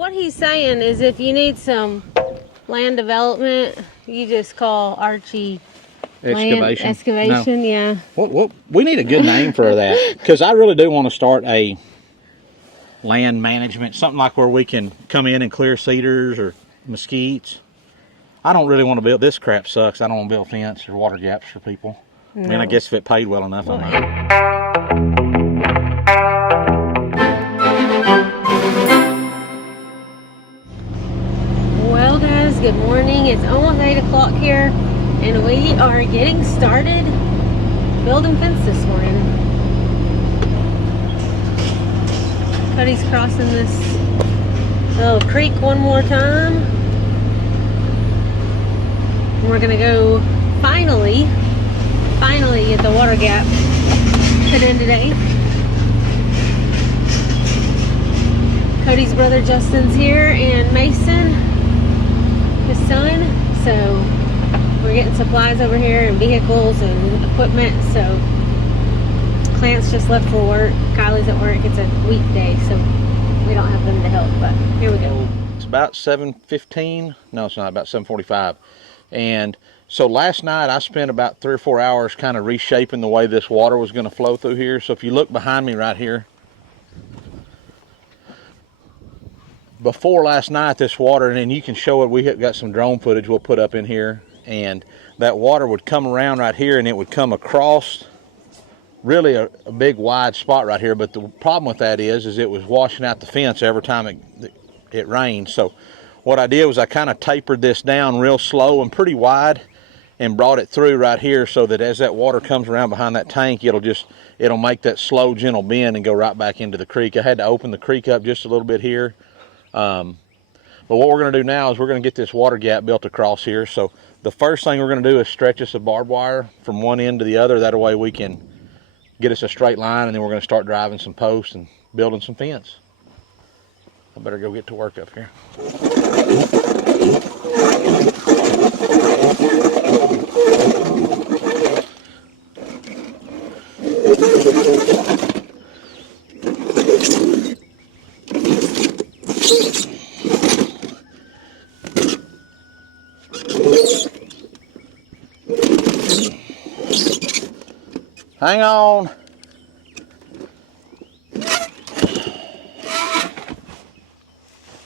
what he's saying is if you need some land development, you just call Archie excavation. No. Yeah. What we need a good name for that, because I really do want to start a land management, something like where we can come in and clear cedars or mesquites. I don't really want to build, this crap sucks. I don't want to build a fence or water gaps for people. No. I mean, I guess if it paid well enough, I might. Well guys, good morning. It's almost 8 o'clock here and we are getting started building fence this morning. Cody's crossing this little creek one more time. And we're gonna go finally get the water gap put in today. Cody's brother Justin's here and Mason, his son, so we're getting supplies over here and vehicles and equipment. So Clarence just left for work, Kylie's at work. It's a weekday, so we don't have them to help, but here we go. It's about 7:15. No, it's not, about 7:45. And so last night I spent about 3 or 4 hours kind of reshaping the way this water was going to flow through here. So if you look behind me right here, before last night, this water, and then you can show it, we have got some drone footage we'll put up in here, and that water would come around right here and it would come across really a big wide spot right here. But the problem with that is it was washing out the fence every time it rained. So what I did was I kind of tapered this down real slow and pretty wide and brought it through right here, so that as that water comes around behind that tank, it'll make that slow, gentle bend and go right back into the creek. I had to open the creek up just a little bit here. But what we're going to do now is we're going to get this water gap built across here. So the first thing we're going to do is stretch us a barbed wire from one end to the other. That way we can get us a straight line, and then we're going to start driving some posts and building some fence. I better go get to work up here. Hang on.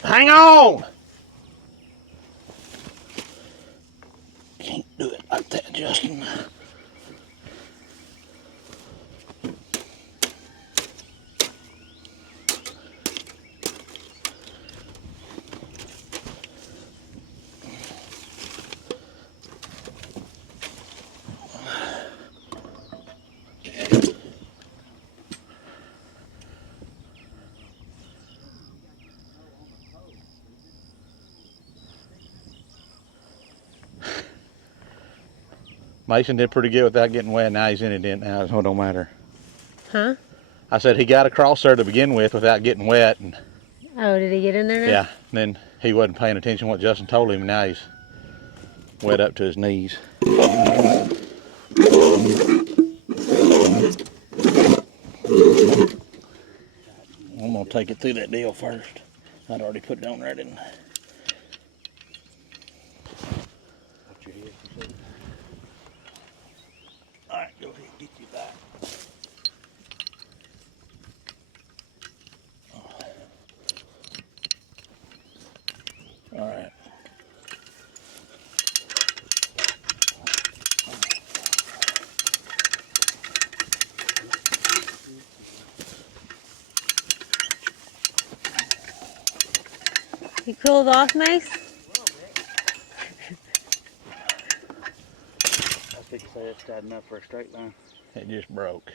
Hang on. Can't do it like that, Justin. Mason did pretty good without getting wet. Now he's in it now, so it don't matter. Huh? I said he got across there to begin with without getting wet. And Oh, did he get in there now? yeah, and then he wasn't paying attention to what Justin told him, and now he's wet up to his knees. I'm gonna take it through that deal first. I'd already put it on there, didn't I? Alright, go ahead, get you back. Alright. You cooled off, Mace? I think say it's tight enough for a straight line. It just broke.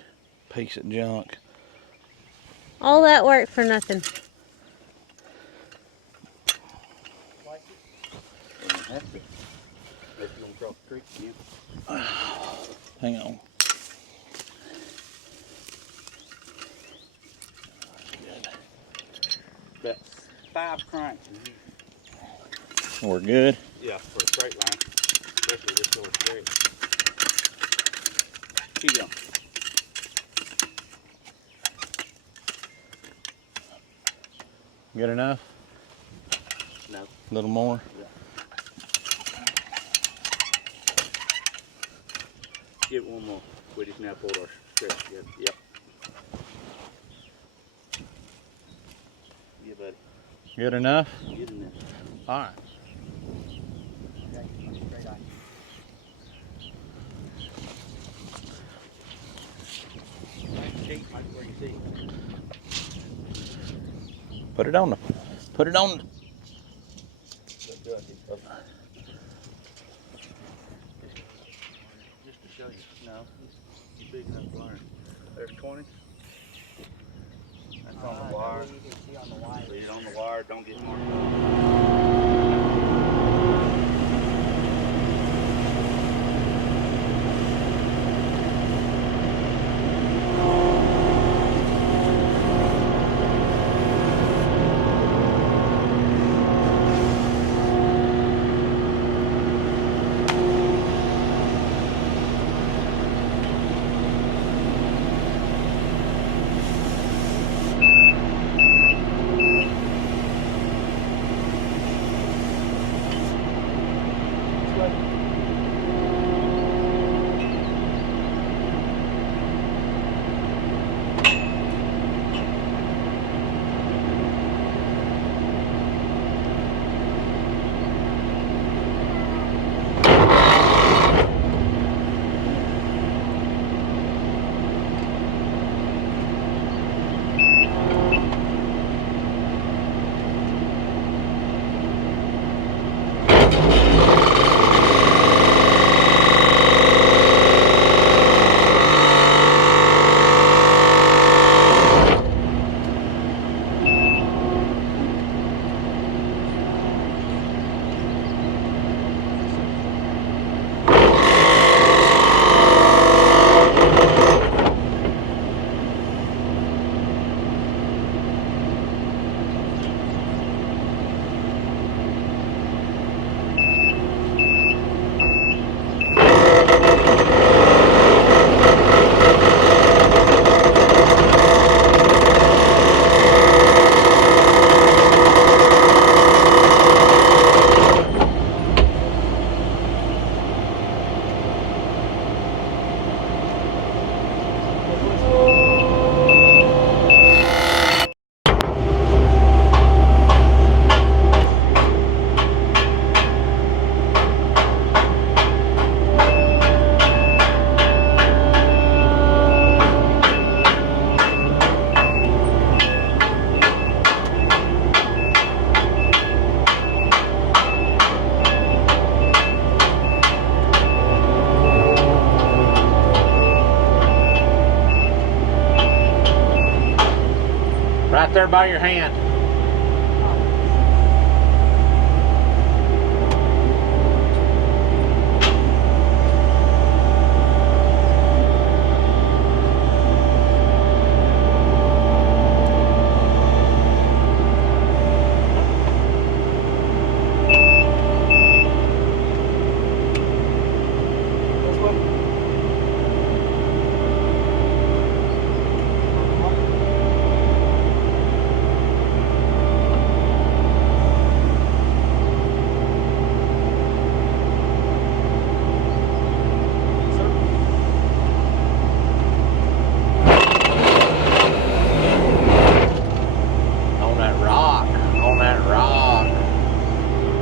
Piece of junk. All that work for nothing. Hang on. That's 5 cranks. We're good. Yeah, for a straight line, especially this little straight. Keep going. Good enough? No. A little more? Give it one more. We just now pulled our stretch together. Yep. Yeah, buddy. Good enough? Good enough. All right. Put it on the. Put it on. Just to show you. No, he's big enough to learn. There's 20. That's on the wire. You can see on the wire. Leave it on the wire. Don't get marked. Right there by your hand.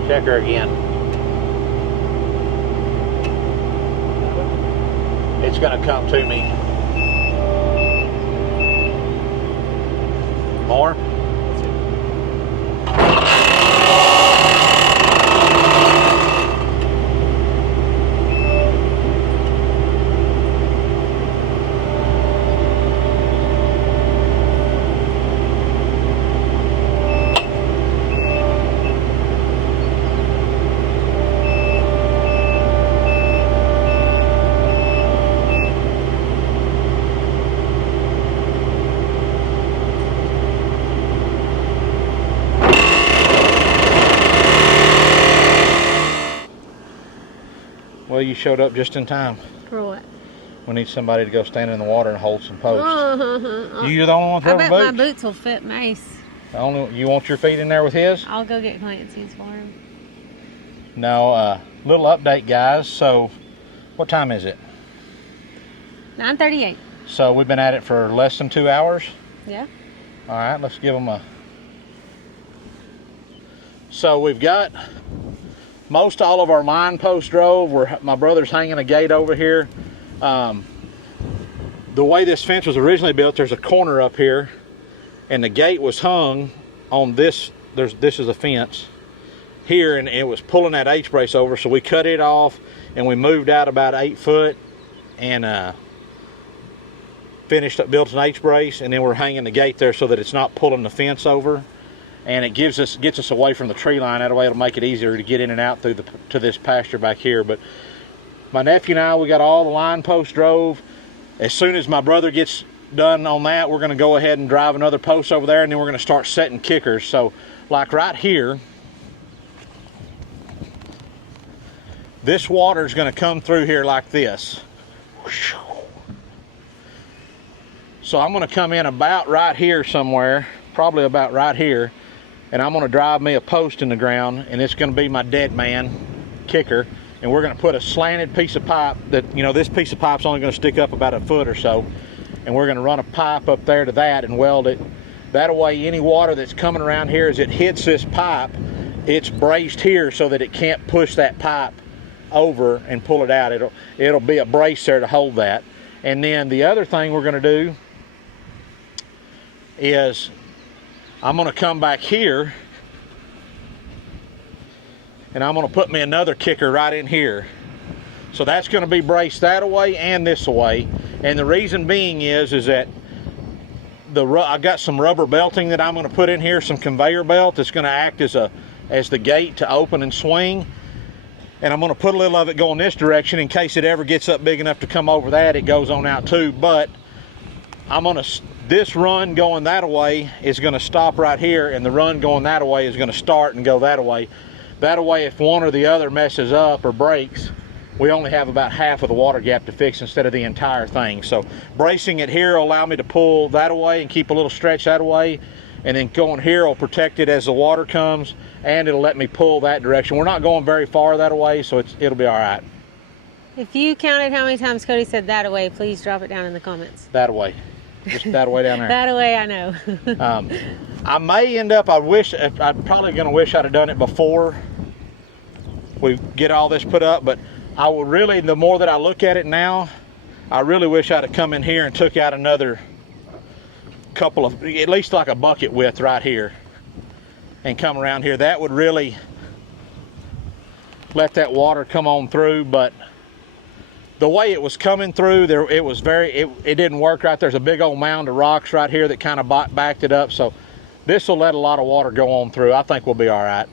Check her again. It's gonna come to me. More? Well, you showed up just in time. For what? We need somebody to go stand in the water and hold some posts. Uh-huh. You're the only one I throwing bet boots? my boots will fit Mace. You want your feet in there with his? I'll go get Clancy's for him. No, little update, guys. So, what time is it? 9:38. So we've been at it for less than 2 hours. Yeah. All right, let's give them a. So we've got most all of our line posts drove. My brother's hanging a gate over here. The way this fence was originally built, there's a corner up here, and the gate was hung on this. This is a fence here, and it was pulling that H-brace over, so we cut it off and we moved out about 8 foot and finished up, built an H-brace, and then we're hanging the gate there so that it's not pulling the fence over, and it gets us away from the tree line. That way it'll make it easier to get in and out through to this pasture back here. But my nephew and I, we got all the line posts drove. As soon as my brother gets done on that, we're going to go ahead and drive another post over there, and then we're going to start setting kickers. So like right here, this water is going to come through here like this. So I'm going to come in about right here somewhere, probably about right here, and I'm going to drive me a post in the ground, and it's going to be my dead man kicker, and we're going to put a slanted piece of pipe that, you know, this piece of pipe's only going to stick up about 1 foot or so, and we're going to run a pipe up there to that and weld it. That way any water that's coming around here, as it hits this pipe, it's braced here so that it can't push that pipe over and pull it out. It'll be a brace there to hold that. And then the other thing we're going to do is I'm going to come back here and I'm going to put me another kicker right in here. So that's going to be braced that way and this way. And the reason being is that I got some rubber belting that I'm going to put in here, some conveyor belt that's going to act as the gate to open and swing. And I'm going to put a little of it going this direction in case it ever gets up big enough to come over that, it goes on out too. But this run going that way is going to stop right here, and the run going that way is going to start and go that way. That way, if one or the other messes up or breaks, we only have about half of the water gap to fix instead of the entire thing. So bracing it here will allow me to pull that away and keep a little stretch that way, and then going here will protect it as the water comes, and it'll let me pull that direction. We're not going very far that way, so it'll be all right. If you counted how many times Cody said that away, please drop it down in the comments. That away. Just that away down there. That away, I know. I may end up, I'm probably going to wish I'd have done it before we get all this put up, but I would really, the more that I look at it now, I really wish I'd have come in here and took out another couple of, at least like a bucket width right here, and come around here. That would really let that water come on through. But the way it was coming through there, it didn't work right. There's a big old mound of rocks right here that kind of backed it up, so this will let a lot of water go on through. I think we'll be all right.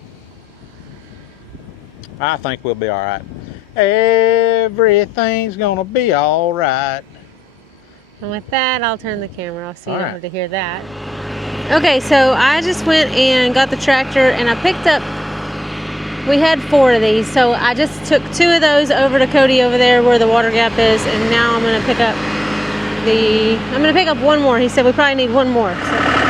I think we'll be all right. Everything's gonna be all right. And with that, I'll turn the camera off so you All don't right. have to hear that. Okay, so I just went and got the tractor, and I picked up, we had 4 of these, so I just took 2 of those over to Cody over there where the water gap is, and now I'm gonna pick up one more. He said we probably need one more. So.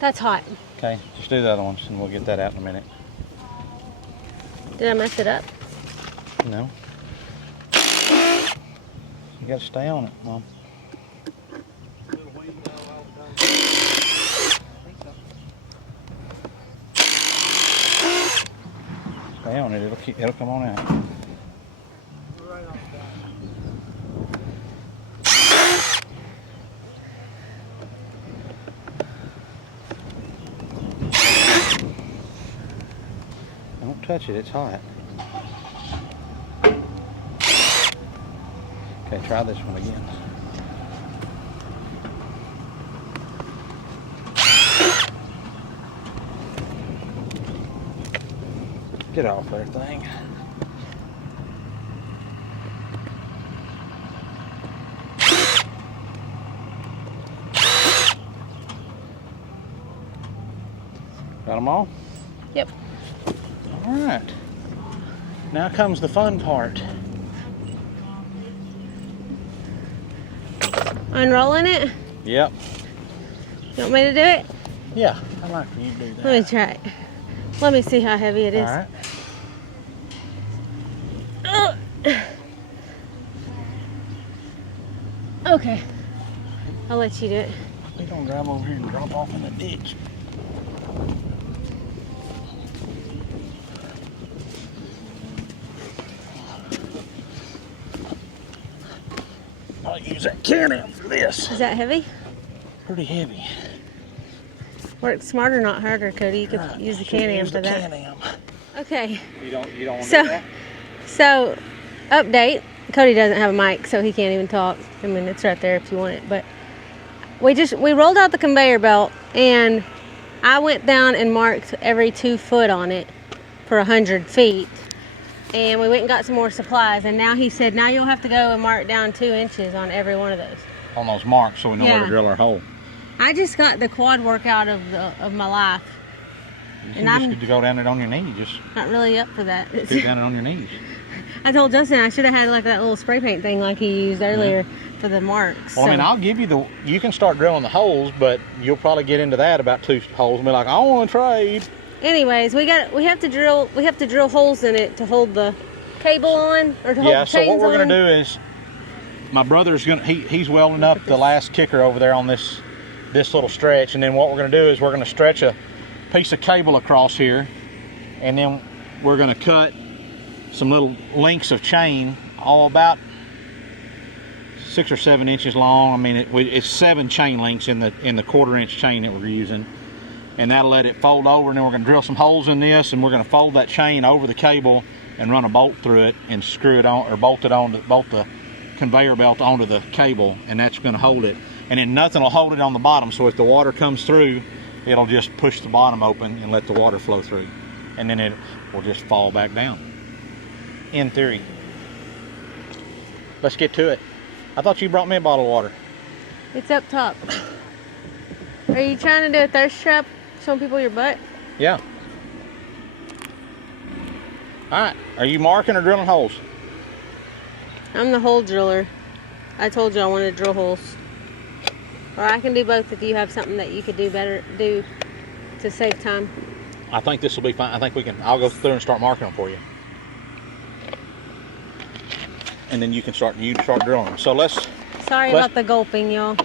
That's hot. Okay, just do the other ones and we'll get that out in a minute. Did I mess it up? No. You gotta stay on it, Mom. Stay on it, it'll come on out. Don't touch it, it's hot. Okay, try this one again. Get off there, thing. Got them all? Yep. All right. Now comes the fun part. Unrolling it? Yep. You want me to do it? Yeah, I'd like for you to do that. Let me try it. Let me see how heavy it is. All right. Okay. I'll let you do it. We don't drive over here and drop off in the ditch. I'll use that Can-Am for this. Is that heavy? Pretty heavy. Work smarter, not harder, Cody. You could Right. use the Should've Can-Am used for the that. Can-Am. Okay. You don't want to So- do that? So, update. Cody doesn't have a mic, so he can't even talk. I mean, it's right there if you want it. But we rolled out the conveyor belt, and I went down and marked every 2 foot on it for 100 feet. And we went and got some more supplies. And now he said, now you'll have to go and mark down 2 inches on every one of those. On those marks so we know where Yeah. to drill our hole. I just got the quad workout of my life. You And can I'm- just go down it on your knees. Just Not really up for that. get down it on your knees. I told Justin I should have had like that little spray paint thing like he used earlier for the marks. Well, I mean, So- I'll give you you can start drilling the holes, but you'll probably get into that about 2 holes and be like, I want to trade. Anyways, we have to drill holes in it to hold the cable on or to hold Yeah, the so what chains we're on. gonna do is, my brother's he's welding up the last kicker over there on this little stretch, and then what we're gonna do is we're gonna stretch a piece of cable across here, and then we're gonna cut some little links of chain, all about 6 or 7 inches long. I mean, it's 7 chain links in the 1/4 inch chain that we're using, and that'll let it fold over. And then we're gonna drill some holes in this, and we're gonna fold that chain over the cable and run a bolt through it and screw it on, or bolt the conveyor belt onto the cable, and that's gonna hold it. And then nothing will hold it on the bottom, so if the water comes through, it'll just push the bottom open and let the water flow through, and then it will just fall back down. In theory. Let's get to it. I thought you brought me a bottle of water. It's up top. Are you trying to do a thirst trap? Showing people your butt? Yeah. All right. Are you marking or drilling holes? I'm the hole driller. I told you I wanted to drill holes. Or I can do both if you have something that you could do to save time. I think this will be fine. I think we can. I'll go through and start marking them for you, and then you can start drilling them. So Sorry about the gulping, y'all.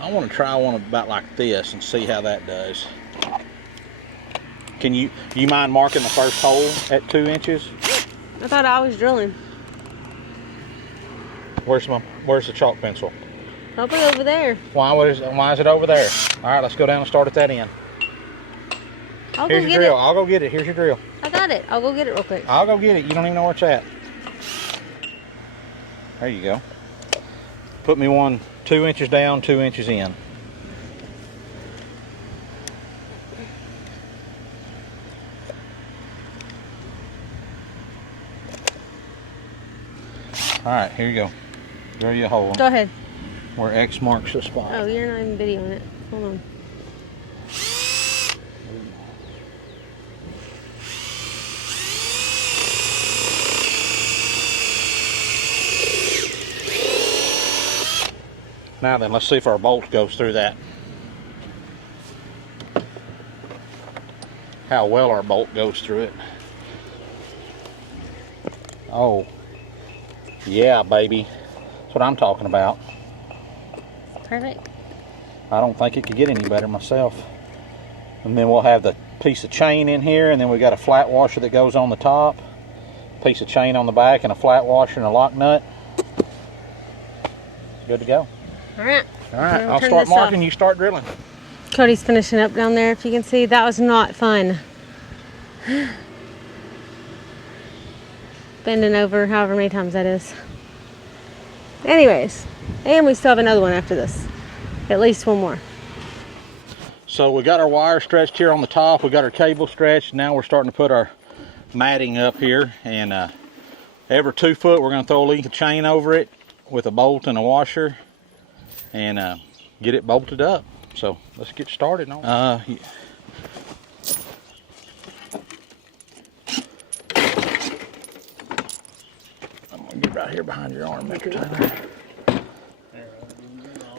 I want to try one about like this and see how that does. Do you mind marking the first hole at 2 inches? I thought I was drilling. Where's the chalk pencil? Probably over there. Why is it over there? All right, let's go down and start at that end. I'll Here's go your get drill. it. I'll go get it. Here's your drill. I got it. I'll go get it real quick. I'll go get it. You don't even know where it's at. There you go. Put me one 2 inches down, 2 inches in. All right, here you go. Drill you a hole Go ahead. where X marks the spot. Oh, you're not even videoing it. Hold on. Now then, let's see if our bolt goes through that. How well our bolt goes through it. Oh, yeah, baby. That's what I'm talking about. Perfect. I don't think it could get any better myself. And then we'll have the piece of chain in here, and then we got a flat washer that goes on the top, piece of chain on the back, and a flat washer and a lock nut. Good to go. All right. All right, I'll start marking, you start drilling. Cody's finishing up down there. If you can see, that was not fun. Bending over however many times that is. Anyways, and we still have another one after this. At least one more. So we got our wire stretched here on the top. We got our cable stretched. Now we're starting to put our matting up here. And every 2 foot, we're going to throw a length of chain over it with a bolt and a washer. And get it bolted up. So let's get started on it. I'm gonna get right here behind your arm, Mr. Tyler.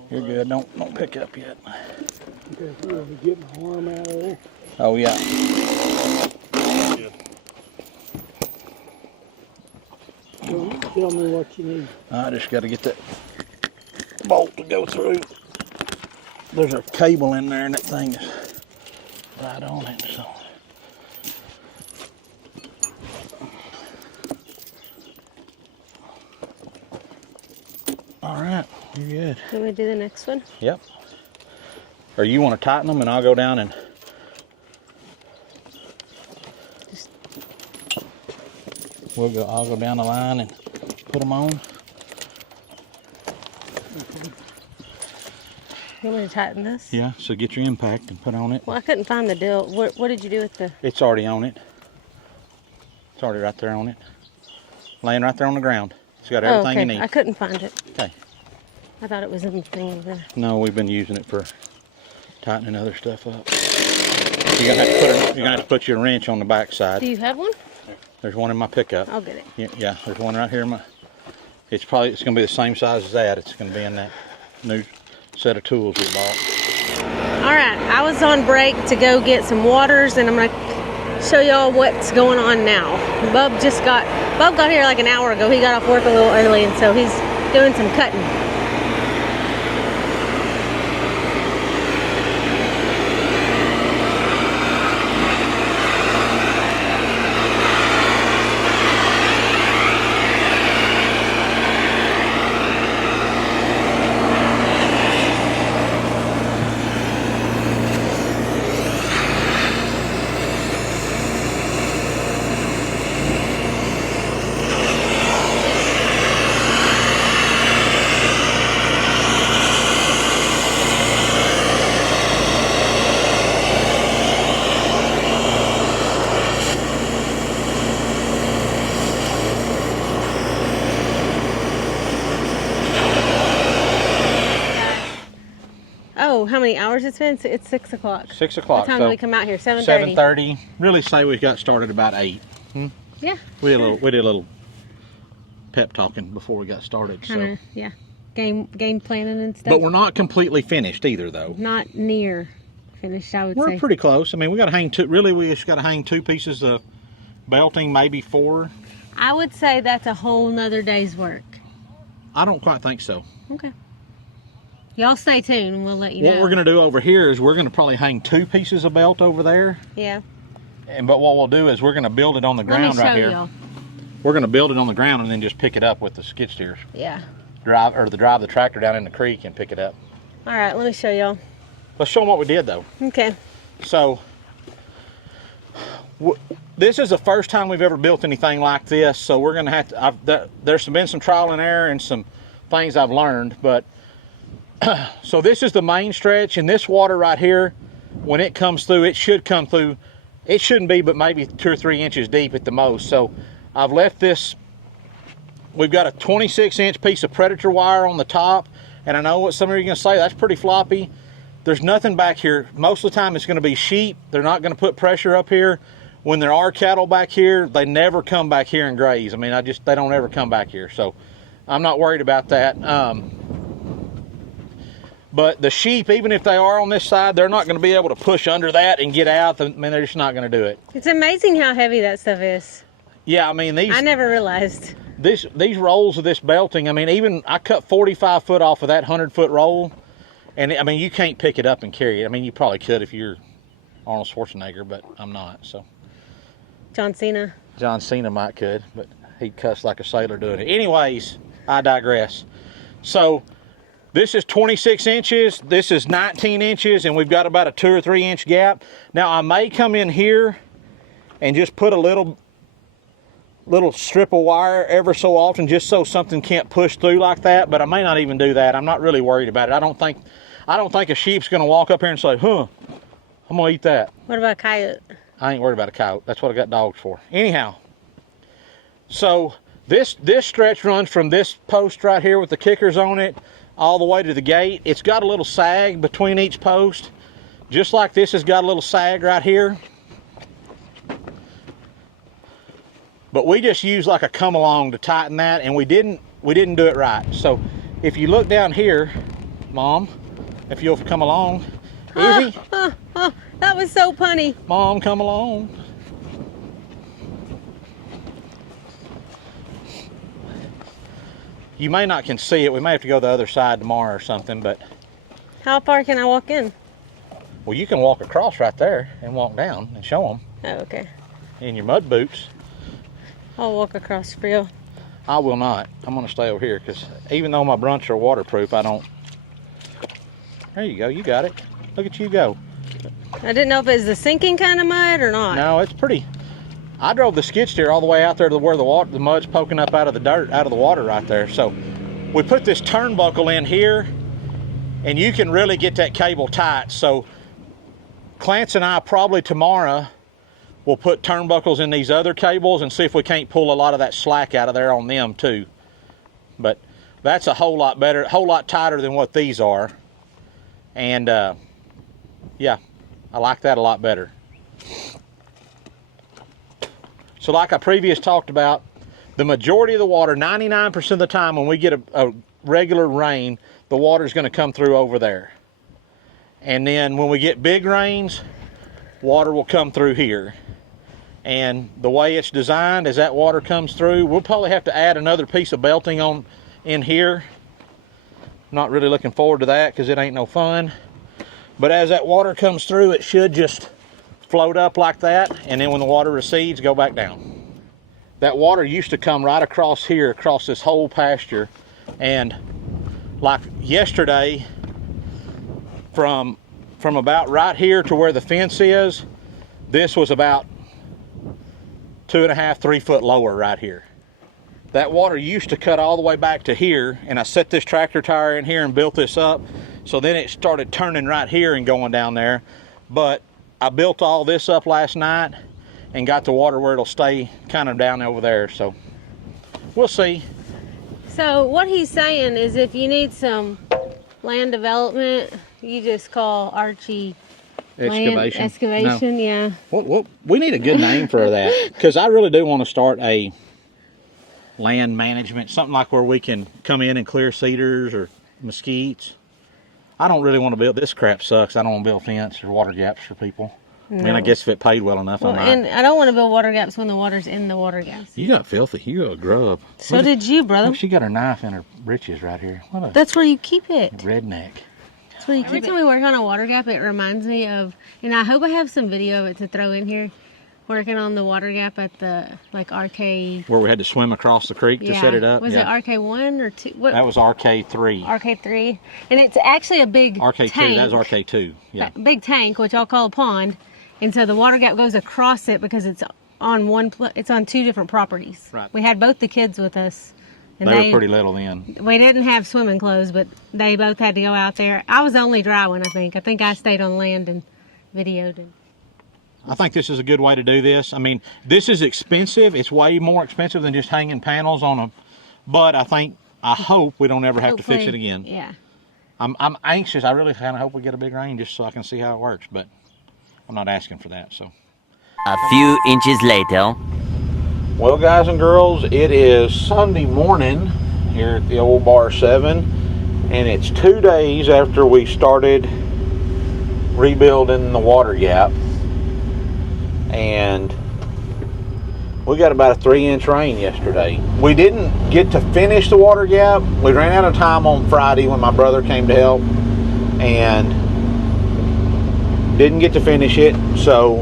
You're good. Don't pick up yet. Get my arm out of there. Oh yeah. Tell me what you need. I just got to get that bolt to go through. There's a cable in there and that thing is right on it, so. All right, you're good. Can we do the next one? Yep. Or you want to tighten them and I'll go down and. I'll go down the line and put them on. You want me to tighten this? Yeah, so get your impact and put on it. Well, I couldn't find the dill. What did you do with the... It's already on it. It's already right there on it. Laying right there on the ground. It's got everything you need. I couldn't find it. Okay. I thought it was in the thing over there. No, we've been using it for tightening other stuff up. You're gonna have to put your wrench on the back side. Do you have one? There's one in my pickup. I'll get it. Yeah, there's one right here in my. It's gonna be the same size as that. It's gonna be in that new set of tools we bought. All right, I was on break to go get some waters, and I'm gonna show y'all what's going on now. Bub got here like an hour ago. He got off work a little early, and so he's doing some cutting. Oh, how many hours it's been? It's 6 o'clock. 6 o'clock. What time did we come out here? 7:30. 7:30. Really say we got started about 8. Yeah. We did a little pep talking before we got started. Kinda, so yeah. Game planning and stuff. But we're not completely finished either, though. Not near finished, I would say. We're pretty close. I mean, we got to hang two. Really, we just got to hang 2 pieces of belting, maybe 4. I would say that's a whole nother day's work. I don't quite think so. Okay. Y'all stay tuned and we'll let you know. What we're going to do over here is we're going to probably hang 2 pieces of belt over there. Yeah. But what we'll do is we're going to build it on the ground right here. Y'all. We're going to build it on the ground and then just pick it up with the skid steers. Yeah. Drive the tractor down in the creek and pick it up. All right, let me show y'all. Let's show them what we did though. Okay. So this is the first time we've ever built anything like this, so we're going to have to. There's been some trial and error and some things I've learned, but so this is the main stretch, and this water right here, when it comes through, it should come through. It shouldn't be, but maybe 2 or 3 inches deep at the most. So I've left this. We've got a 26-inch piece of Predator wire on the top, and I know what some of you are going to say, that's pretty floppy. There's nothing back here. Most of the time it's going to be sheep. They're not going to put pressure up here. When there are cattle back here, they never come back here and graze. I mean, they don't ever come back here. So I'm not worried about that. But the sheep, even if they are on this side, they're not going to be able to push under that and get out. I mean, they're just not going to do it. It's amazing how heavy that stuff is. Yeah, I mean, I never realized. these rolls of this belting, I mean, even I cut 45 foot off of that 100-foot roll, and I mean, you can't pick it up and carry it. I mean, you probably could if you're Arnold Schwarzenegger, but I'm not. So John Cena might could, but he'd cuss like a sailor doing it. Anyways, I digress. So this is 26 inches, this is 19 inches, and we've got about a 2 or 3 inch gap. Now I may come in here and just put a little strip of wire ever so often, just so something can't push through like that, but I may not even do that. I'm not really worried about it. I don't think a sheep's gonna walk up here and say, huh, I'm gonna eat that. What about a coyote? I ain't worried about a coyote. That's what I got dogs for. Anyhow, so this stretch runs from this post right here with the kickers on it all the way to the gate. It's got a little sag between each post, just like this has got a little sag right here. But we just used like a come along to tighten that, and we didn't do it right. So if you look down here, Mom, if you'll come along, Izzy. That was so punny. Mom, come along. You may not can see it. We may have to go the other side tomorrow or something, but. How far can I walk in? Well, you can walk across right there and walk down and show them. Oh, okay. In your mud boots. I'll walk across for you. I will not. I'm going to stay over here because even though my brunts are waterproof, I don't. There you go. You got it. Look at you go. I didn't know if it was the sinking kind of mud or not. No, it's pretty. I drove the skid steer all the way out there to where the mud's poking up out of the dirt, out of the water right there. So we put this turnbuckle in here, and you can really get that cable tight. So Clance and I probably tomorrow will put turnbuckles in these other cables and see if we can't pull a lot of that slack out of there on them too. But that's a whole lot better, a whole lot tighter than what these are. And yeah, I like that a lot better. So like I previously talked about, the majority of the water, 99% of the time when we get a regular rain, the water is going to come through over there. And then when we get big rains, water will come through here. And the way it's designed, as that water comes through, we'll probably have to add another piece of belting on in here. Not really looking forward to that because it ain't no fun. But as that water comes through, it should just float up like that, and then when the water recedes, go back down. That water used to come right across here, across this whole pasture, and like yesterday, from about right here to where the fence is, this was about 2.5, 3 foot lower right here. That water used to cut all the way back to here, and I set this tractor tire in here and built this up, so then it started turning right here and going down there. But I built all this up last night and got the water where it'll stay kind of down over there, so we'll see. So what he's saying is if you need some land development, you just call Archie Excavation. No. Yeah. What we need a good name for that, because I really do want to start a land management, something like where we can come in and clear cedars or mesquites. I don't really want to build, this crap sucks. I don't want to build fence or water gaps for people. No. I mean, I guess if it paid well enough, I might. And I don't want to build water gaps when the water's in the water gaps. You got filthy. You got a grub. So did you, brother. Look, she got her knife in her britches right here. That's where you keep it. Redneck. That's where you keep it. Every time we work on a water gap, it reminds me of, and I hope I have some video of it to throw in here, working on the water gap at the, like, RK... Where we had to swim across the creek to set it up? Was it RK1 or 2? What? That was RK3. RK3. And it's actually a big RK2, tank. that was RK2, yeah. A big tank, which I'll call a pond. And so the water gap goes across it because it's on it's on 2 different properties. Right. We had both the kids with us. And they were pretty little then. We didn't have swimming clothes, but they both had to go out there. I was the only dry one, I think. I think I stayed on land and videoed it. I think this is a good way to do this. I mean, this is expensive. It's way more expensive than just hanging panels on them. But I hope we don't ever have to fix it again. Yeah. I'm anxious. I really kind of hope we get a big rain just so I can see how it works. But I'm not asking for that. So. A few inches later. Well, guys and girls, it is Sunday morning here at the old Bar 7. And it's 2 days after we started rebuilding the water gap, and we got about a 3-inch rain yesterday. We didn't get to finish the water gap. We ran out of time on Friday when my brother came to help, and didn't get to finish it. So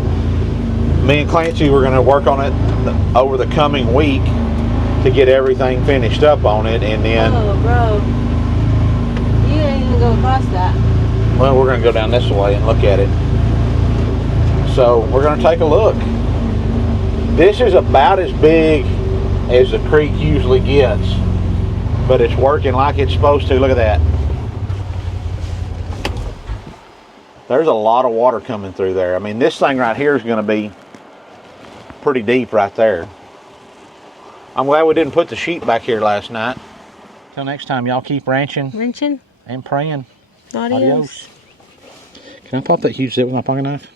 me and Clancy were going to work on it over the coming week to get everything finished up on it, and then Oh, bro. You ain't even go across that. well, we're going to go down this way and look at it. So we're going to take a look. This is about as big as the creek usually gets, but it's working like it's supposed to. Look at that. There's a lot of water coming through there. I mean, this thing right here is going to be pretty deep right there. I'm glad we didn't put the sheep back here last night. Till next time, y'all keep ranching Wrenching? and praying. Adios. Can I pop that huge zip with my pocket knife?